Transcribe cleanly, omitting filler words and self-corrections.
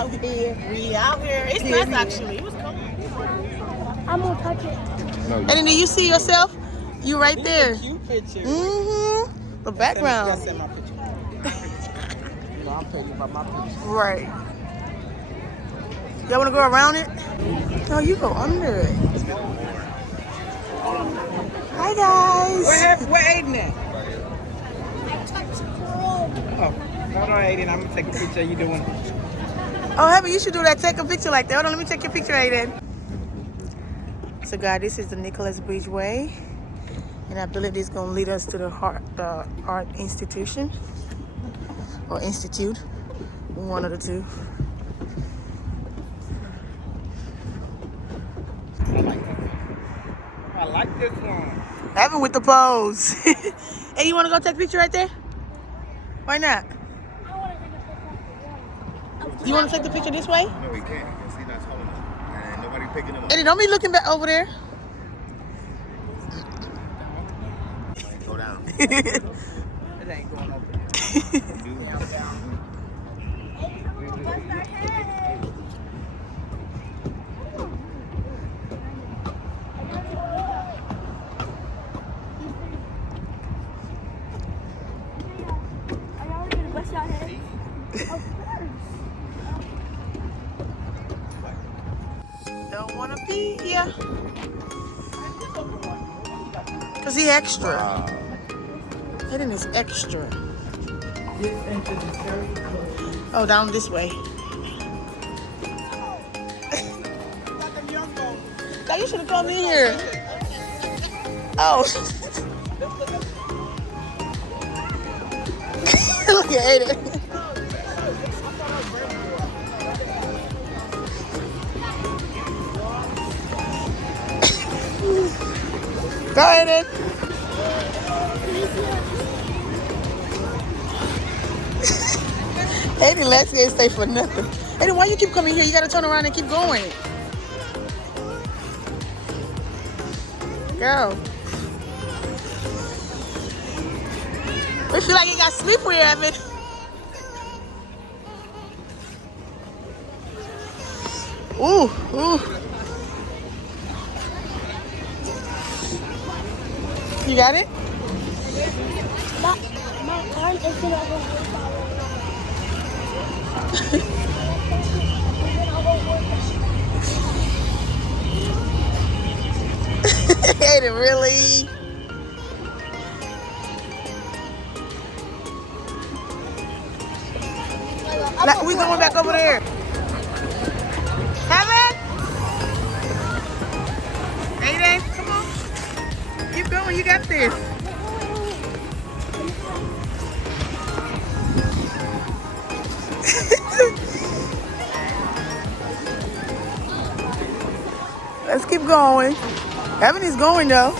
out here. We out here. It's nice actually. It was cold. I'm gonna touch it. No, And then do you see yourself? You right there. Cute picture. Mm-hmm. The background. That's my picture. You know, I'll tell you about my picture. Right. Y'all wanna go around it? No, you go under it. Hi guys. Where Aiden at? I touched the room. Oh, hold on, Aiden. I'm gonna take a picture of you doing it. Oh, Heaven, you should do that. Take a picture like that. Hold on, let me take your picture, Aiden. So, guys, this is the Nicholas Bridgeway, and I believe this is gonna lead us to the art institution or institute, one of the two. I like this one. Heaven with the pose. Hey, you wanna go take a picture right there? Why not? You wanna take the picture this way? No, he can't. Because he's not tall enough. And nobody picking him up. Eddie, don't be looking back over there. Go down. It ain't going over. Are y'all gonna bust your head? Of course. Don't wanna be here. Cause he extra. Hidden is extra. Oh, down this way. Now you should have come in here. Oh. Look at Aiden. Go Aiden. Aiden, let's get stay for nothing. Aiden, why you keep coming here? You gotta turn around and keep going. Go. We feel like you got sleep here, Evan. Ooh, ooh. You got it? My arm is gonna go. Aiden, really? We going back over there. Heaven? Aiden, come on. Keep going, you got this. Let's keep going. Heaven is going though.